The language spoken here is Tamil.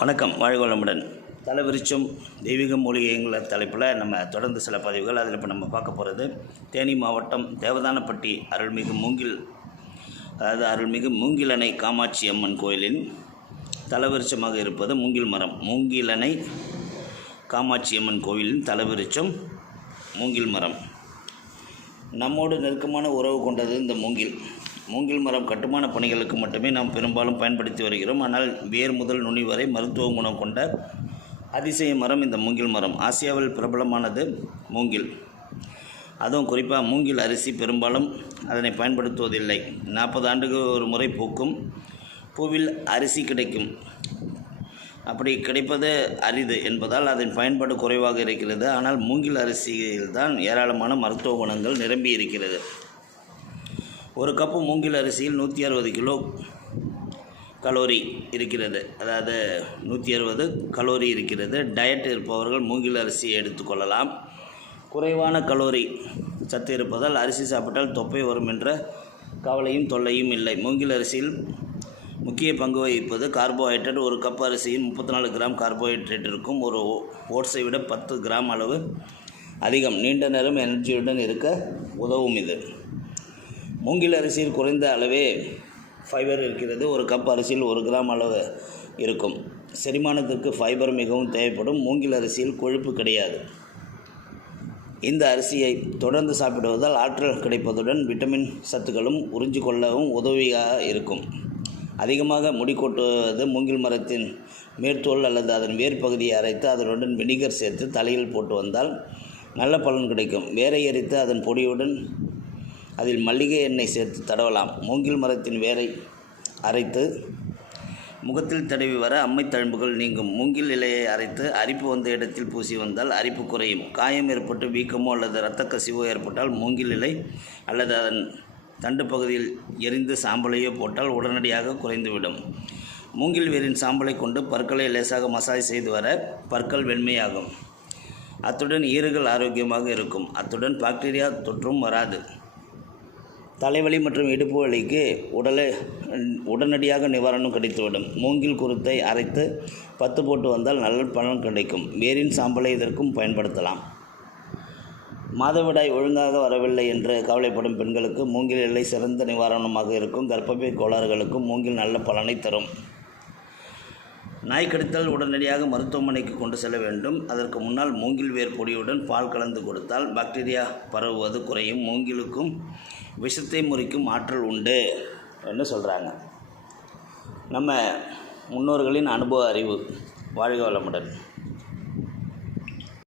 வணக்கம். வாழ்க வளமுடன் தலைவிரிச்சம் தெய்வீக மூலிகைங்கிற தலைப்பில் நம்ம தொடர்ந்து சில பதிவுகள். அதில் இப்போ நம்ம பார்க்க போகிறது தேனி மாவட்டம் தேவதானப்பட்டி அருள்மிகு மூங்கில் அதாவது அருள்மிகு மூங்கிலணை காமாட்சி அம்மன் கோயிலின் தலைவிருச்சமாக இருப்பது மூங்கில் மரம். மூங்கிலணை காமாட்சி அம்மன் கோவிலின் தலைவிருச்சம் மூங்கில் மரம். நம்மோடு நெருக்கமான உறவு கொண்டது இந்த மூங்கில். மூங்கில் மரம் கட்டுமான பணிகளுக்கு மட்டுமே நாம் பெரும்பாலும் பயன்படுத்தி வருகிறோம். ஆனால் வேர் முதல் நுனி வரை மருத்துவ குணம் கொண்ட அதிசய மரம் இந்த மூங்கில் மரம். ஆசியாவில் பிரபலமானது மூங்கில். அதுவும் குறிப்பாக மூங்கில் அரிசி பெரும்பாலும் அதனை பயன்படுத்துவதில்லை. நாற்பது ஆண்டுகள் ஒரு முறை பூக்கும் பூவில் அரிசி கிடைக்கும். அப்படி கிடைப்பது அரிது என்பதால் அதன் பயன்பாடு குறைவாக இருக்கிறது. ஆனால் மூங்கில் அரிசியில் தான் ஏராளமான மருத்துவ குணங்கள் நிரம்பி இருக்கிறது ஒரு கப்பு மூங்கில் அரிசியில் நூற்றி அறுபது கிலோ கலோரி இருக்கிறது. அதாவது நூற்றி அறுபது கலோரி இருக்கிறது. டயட் இருப்பவர்கள் மூங்கில் அரிசியை எடுத்துக்கொள்ளலாம் குறைவான கலோரி சத்து இருப்பதால் அரிசி சாப்பிட்டால் தொப்பை வரும் என்ற கவலையும் தொல்லையும் இல்லை. மூங்கில் அரிசியில் முக்கிய பங்கு வகிப்பது கார்போஹைட்ரேட் ஒரு கப் அரிசியில் முப்பத்தி நாலு கிராம் கார்போஹைட்ரேட் இருக்கும். ஒரு ஓ- ஓட்ஸை விட பத்து கிராம் அளவு அதிகம். நீண்ட நேரம் எனர்ஜியுடன் இருக்க உதவும் இது. மூங்கில் அரிசியில் குறைந்த அளவே ஃபைபர் இருக்கிறது. ஒரு கப் அரிசியில் ஒரு கிராம் அளவு இருக்கும். செரிமானத்திற்கு ஃபைபர் மிகவும் தேவைப்படும். மூங்கில் அரிசியில் கொழுப்பு கிடையாது. இந்த அரிசியை தொடர்ந்து சாப்பிடுவதால் ஆற்றல் கிடைப்பதுடன் விட்டமின் சத்துக்களும் உறிஞ்சு கொள்ளவும் உதவியாக இருக்கும். அதிகமாக முடி கொட்டுவது மூங்கில் மரத்தின் மேற்தோல் அல்லது அதன் வேர் பகுதியை அரைத்து அதனுடன் வினிகர் சேர்த்து தலையில் போட்டு வந்தால் நல்ல பலன் கிடைக்கும். வேரை எரித்து அதன் பொடியுடன் அதில் மல்லிகை எண்ணெய் சேர்த்து தடவலாம். மூங்கில் மரத்தின் வேரை அரைத்து முகத்தில் தடவி வர அம்மை தழும்புகள் நீங்கும். மூங்கில் இலையை அரைத்து அரிப்பு வந்த இடத்தில் பூசி வந்தால் அரிப்பு குறையும். காயம் ஏற்பட்டு வீக்கமோ அல்லது இரத்த கசிவோ ஏற்பட்டால் மூங்கில் இலை அல்லது அதன் தண்டு பகுதியில் எரிந்து சாம்பலையோ போட்டால் உடனடியாக குறைந்துவிடும். மூங்கில் வேரின் சாம்பலை கொண்டு பற்களை லேசாக மசாஜ் செய்து வர பற்கள் வெண்மையாகும். அத்துடன் ஈறுகள் ஆரோக்கியமாக இருக்கும். அத்துடன் பாக்டீரியா தொற்றும் வராது. தலைவலி மற்றும் இடுப்பு வலிக்கு உடலை உடனடியாக நிவாரணம் கிடைத்துவிடும். மூங்கில் குருத்தை அரைத்து பத்து போட்டு வந்தால் நல்ல பலன் கிடைக்கும். வேரின் சாம்பலை இதற்கும் பயன்படுத்தலாம். மாதவிடாய் ஒழுங்காக வரவில்லை என்று கவலைப்படும் பெண்களுக்கு மூங்கில் எல்லை சிறந்த நிவாரணமாக இருக்கும். கர்ப்பப்பை கோளாறுகளுக்கும் மூங்கில் நல்ல பலனை தரும். நாய் கடித்தால் உடனடியாக மருத்துவமனைக்கு கொண்டு செல்ல வேண்டும். அதற்கு முன்னால் மூங்கில் வேர் பொடியுடன் பால் கலந்து கொடுத்தால் பாக்டீரியா பரவுவது குறையும். மூங்கிலுக்கும் விஷத்தை முறிக்கும் ஆற்றல் உண்டு என்று சொல்கிறாங்க நம்ம முன்னோர்களின் அனுபவ அறிவு. வாழ்க வளமுடன்.